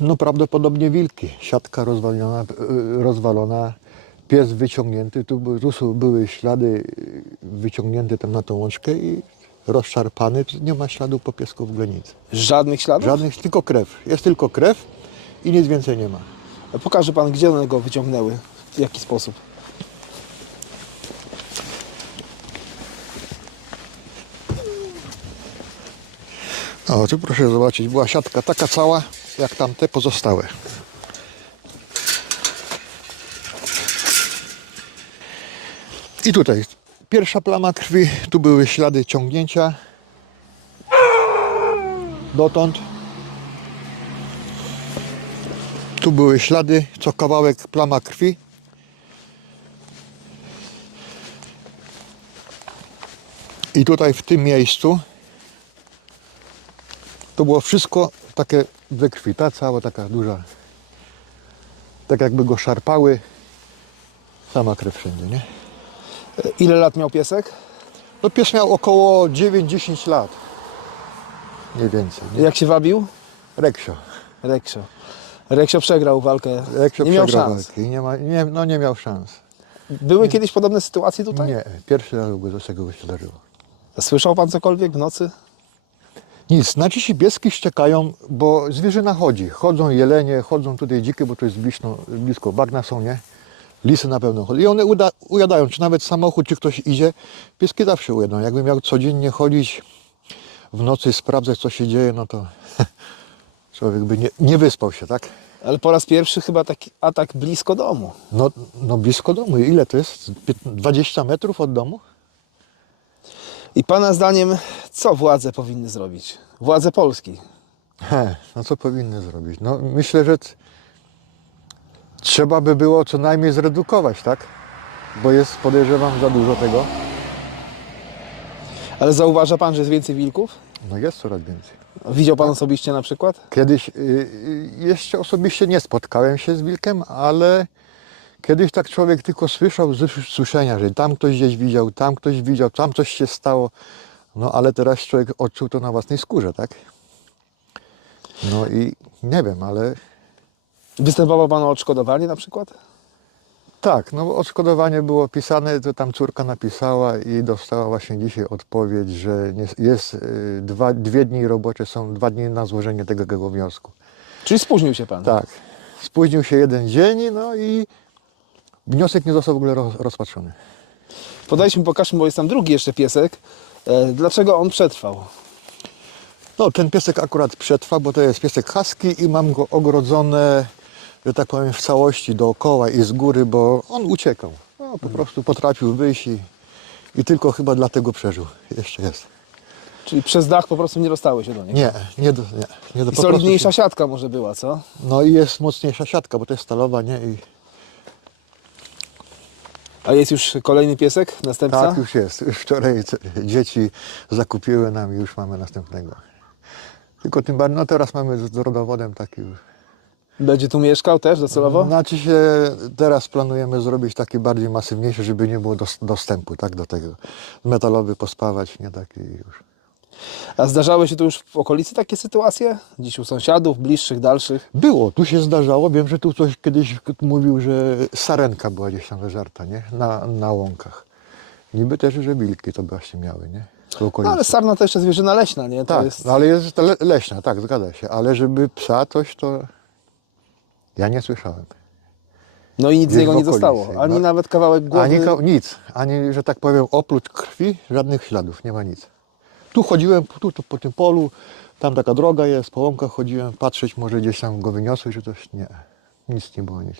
No prawdopodobnie wilki. Siatka rozwalona, y, rozwalona pies wyciągnięty. Tu, tu były ślady y, wyciągnięte tam na tą łączkę i rozszarpany. Nie ma śladu po piesku w ogóle nic. Żadnych śladów? Żadnych, tylko krew. Jest tylko krew i nic więcej nie ma. Pokaże pan, gdzie one go wyciągnęły, w jaki sposób. O, tu proszę zobaczyć, była siatka taka cała, jak tamte pozostałe. I tutaj pierwsza plama krwi, tu były ślady ciągnięcia dotąd. Tu były ślady, co kawałek plama krwi. I tutaj w tym miejscu to było wszystko takie we krwi, ta cała taka duża. Tak jakby go szarpały. Sama krew wszędzie, nie? E, Ile lat miał piesek? No pies miał około 9-10 lat. Nie więcej. Nie? Jak się wabił? Reksio. Reksio. Reksio przegrał walkę. Reksio nie miał przegrał szans. walki. Nie, ma, nie, no nie miał szans. Były kiedyś podobne sytuacje tutaj? Nie, pierwszy raz go do tego się zdarzyło. Słyszał pan cokolwiek w nocy? Nic, na dziś bieski ściekają, bo zwierzyna chodzi. Chodzą jelenie, chodzą tutaj dzikie, bo to jest blisko, blisko bagna są, nie? Lisy na pewno chodzą. I one uda, ujadają, czy nawet samochód, czy ktoś idzie, pieski zawsze ujadą. Jakbym miał codziennie chodzić w nocy, sprawdzać, co się dzieje, no to człowiek by nie, nie wyspał się, tak? Ale po raz pierwszy chyba taki atak blisko domu. No, no blisko domu. Ile to jest? Pięt- 20 metrów od domu? I pana zdaniem, co władze powinny zrobić? Władze Polski. He, no co powinny zrobić? No myślę, że trzeba by było co najmniej zredukować, tak? Bo jest, podejrzewam, za dużo tego. Ale zauważa pan, że jest więcej wilków? No jest coraz więcej. Widział pan osobiście na przykład? Kiedyś, y, y, jeszcze osobiście nie spotkałem się z wilkiem, ale kiedyś tak człowiek tylko słyszał z słyszenia, że tam ktoś gdzieś widział, tam ktoś widział, tam coś się stało. No ale teraz człowiek odczuł to na własnej skórze, tak? No i nie wiem, ale Występował pan o odszkodowanie na przykład? Tak, no bo odszkodowanie było pisane, to tam córka napisała i dostała właśnie dzisiaj odpowiedź, że jest y, dwa, dwie dni robocze, są dwa dni na złożenie tego wniosku. Czyli spóźnił się pan? Tak, spóźnił się jeden dzień, no i wniosek nie został w ogóle roz, rozpatrzony. Podejdźmy, pokażmy, bo jest tam drugi jeszcze piesek. E, Dlaczego on przetrwał? No ten piesek akurat przetrwa, bo to jest piesek husky i mam go ogrodzone, że tak powiem, w całości dookoła i z góry, bo on uciekał. No, po prostu potrafił wyjść i, i tylko chyba dlatego przeżył. Jeszcze jest. Czyli przez dach po prostu nie dostały się do niego. Nie, nie do, nie, nie do I solidniejsza prostu siatka może była, co? się- No i jest mocniejsza siatka, bo to jest stalowa, nie? I A jest już kolejny piesek, następca? tak już jest. Już wczoraj dzieci zakupiły nam i już mamy następnego. Tylko tym bardziej, no teraz mamy z rodowodem taki już. Będzie tu mieszkał też docelowo? Znaczy się, teraz planujemy zrobić taki bardziej masywniejszy, żeby nie było dos- dostępu tak, do tego. Metalowy pospawać, nie taki już. A zdarzały się tu już w okolicy takie sytuacje? Dziś u sąsiadów, bliższych, dalszych? Było, tu się zdarzało. Wiem, że tu ktoś kiedyś mówił, że sarenka była gdzieś tam wyżarta, nie? Na, na łąkach. Niby też, że wilki to właśnie miały, nie? W No ale sarna to jeszcze zwierzyna leśna, nie? To tak, jest... no, ale jest le- leśna, tak, zgadza się. Ale żeby psa coś, to ja nie słyszałem. No i nic z niego nie zostało. Ani no. nawet kawałek głowy. Ani ka- nic, ani, że tak powiem, oprócz krwi, żadnych śladów, nie ma nic. Tu chodziłem, tu, tu po tym polu, tam taka droga jest, po łąkach chodziłem, patrzeć, może gdzieś tam go wyniosły, czy coś. Nie, nic nie było, nic.